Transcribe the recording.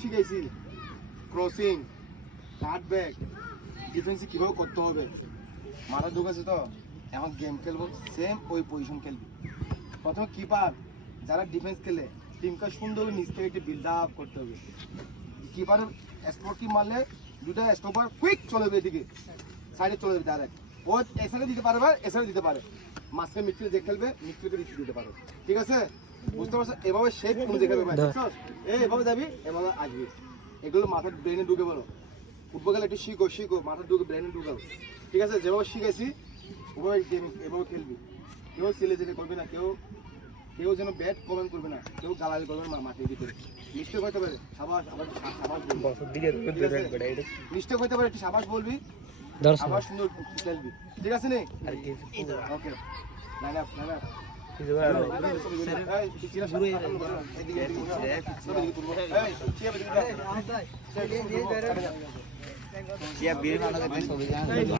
শিখেছি crossing, cutback, ডিফেন্সে কিভাবে করতে হবে। মারা ঢুকেছে তো এখন গেম খেলবো, সেম ওই পজিশন খেলবি। প্রথমে কিপার যারা ডিফেন্স খেলে টিমকে সুন্দর নিচ থেকে একটি বিল্ড আপ করতে হবে। কিপার স্পট কি মারলে দুটা স্টপার কুইক চলে যাবে, এদিকে সাইডে চলে যাবে ডাইরেক্ট। ও এসআরে দিতে পারবে, এসআরে দিতে পারে, মাঝখানে মিডফিল্ড যে খেলবে মিডফিল্ডে দিতে পারে। ঠিক আছে, বুঝতে পারছো? এভাবে শেপ কোনো দেখাবে এভাবে যাবি, এভাবে আসবি। এগুলো মাথার ব্রেনে ঢুকে বলো। ফুটবল খেলে একটু শিখো মাথার ঢুকে ব্রেনে ঢুকাও। ঠিক আছে, যেভাবে শিখেছি ওভাবে গেম এভাবে খেলবি। কেউ ছেলে জেলে করবে না, কেউ যেন ব্যাট কমেন্ট করবে না, কেউ গালাগালি করবে না মাঠের ভিতরে। মিস্টেক হতে পারে, সাবাস, আবার সাবাস বলবি। মিস্টেক হতে পারে, একটু সাবাস বলবি, আবার সুন্দর খেলবি। ঠিক আছে নে? ওকে, লাইন আপ লাইন আপ।